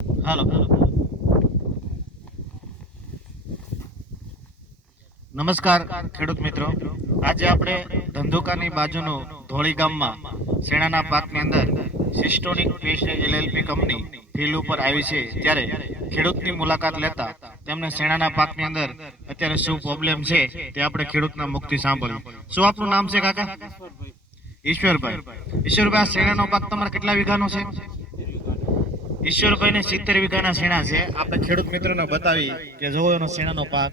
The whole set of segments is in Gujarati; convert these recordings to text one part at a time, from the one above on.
હાલો નમસ્કાર ખેડૂત મિત્રો, આજે આપણે ધંધુકાની બાજુનું ધોળી ગામમાં શેણાના પાકની અંદર સિસ્ટોનિક પેસ્ટ એલએલપી કંપની ફિલ્ડ ઉપર આવી છે, ત્યારે ખેડૂતની મુલાકાત લેતા તેમને શેણાના પાકની અંદર અત્યારે શું પ્રોબ્લેમ છે તે આપણે ખેડૂતના મુખથી સાંભળ્યું. શું આપનું નામ છે કાકા? ઈશ્વરભાઈ. ઈશ્વરભાઈ, આ શેણાનો પાક તમારે કેટલા વીઘાનો છે? ઈશ્વરભાઈ ને 70 વીઘાના શેણા છે. આપણે ખેડૂત મિત્રોને બતાવી કે જોવો એનો શેણાનો પાક.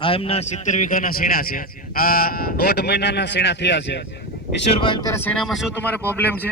આ એમના 70 વીઘાના શેણા છે. આ 1.5 મહિનાના શેણા થયા છે. ઈશ્વરભાઈ, અત્યારે શેણામાં શું તમારે પ્રોબ્લેમ છે?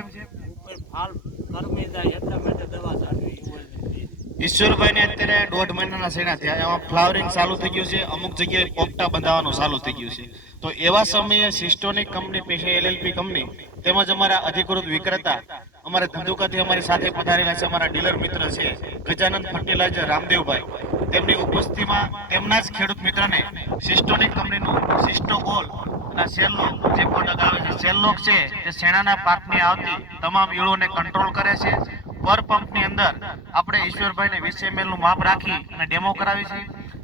ઈશ્વરભાઈ ને અત્યારે 1.5 મહિનાના શેણા થયા, એમાં ફ્લાવરિંગ ચાલુ થઈ ગયું છે, અમુક જગ્યાએ પોપટા બંધાવવાનું ચાલુ થઈ ગયું છે. તો એવા સમયે સિસ્ટોનિક કંપની પેશે એલએલપી કંપની તેમજ અમારા અધિકૃત વિક્રેતા અમારે ધંધુકાથી અમારી સાથે પધારેલા છે, અમારા ડીલર મિત્ર છે ગજાનંદ ફર્ટિલાઇઝર રામદેવભાઈ, તેમની ઉપસ્થિતિમાં તેમના જ ખેડૂત મિત્રને સિસ્ટોનિક કંપનીનું સિસ્ટોગોલ અને સેલલોક જે પ્રોડક્ટ આવે છે, સેલલોક છે તે શેણાના પાકની આવતી તમામ ઈળોને કંટ્રોલ કરે છે. પર પંપની અંદર આપણે ઈશ્વરભાઈને 20 ml નું માપ રાખી અને ડેમો કરાવી છે.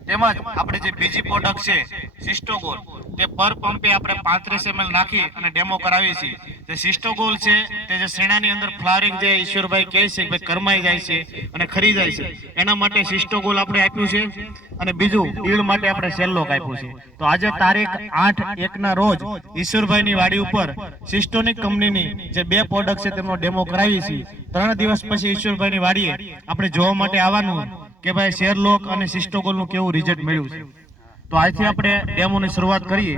તેમજ આપણે જે બીજી પ્રોડક્ટ છે સિસ્ટોગોલ, તે પર પંપે આપણે 35 ml નાખી અને ડેમો કરાવી છે. જે સિસ્ટોગોલ છે તે જે શેણાની અંદર ફ્લાવરિંગ જે ઈશ્વરભાઈ કહે છે કે કરમાઈ જાય છે અને ખરી જાય છે, એના માટે સિસ્ટોગોલ આપણે આપ્યું છે. અને બીજું ઈળ માટે આપણે સેલલોક આપ્યું છે. તો આજે તારીખ 8/1 ના રોજ ઈશ્વરભાઈની વાડી ઉપર સિસ્ટોનિક કંપનીની જે 2 પ્રોડક્ટ છે તેમનો ડેમો કરાવી છે. 3 દિવસ પછી ઈશ્વરભાઈની વાડીએ આપણે જોવા માટે આવવાનું કે ભાઈ સેલલોક અને સિસ્ટોગોલનું કેવું રિઝલ્ટ મળ્યું છે. તો આજથી આપણે ડેમોની શરૂઆત કરીએ.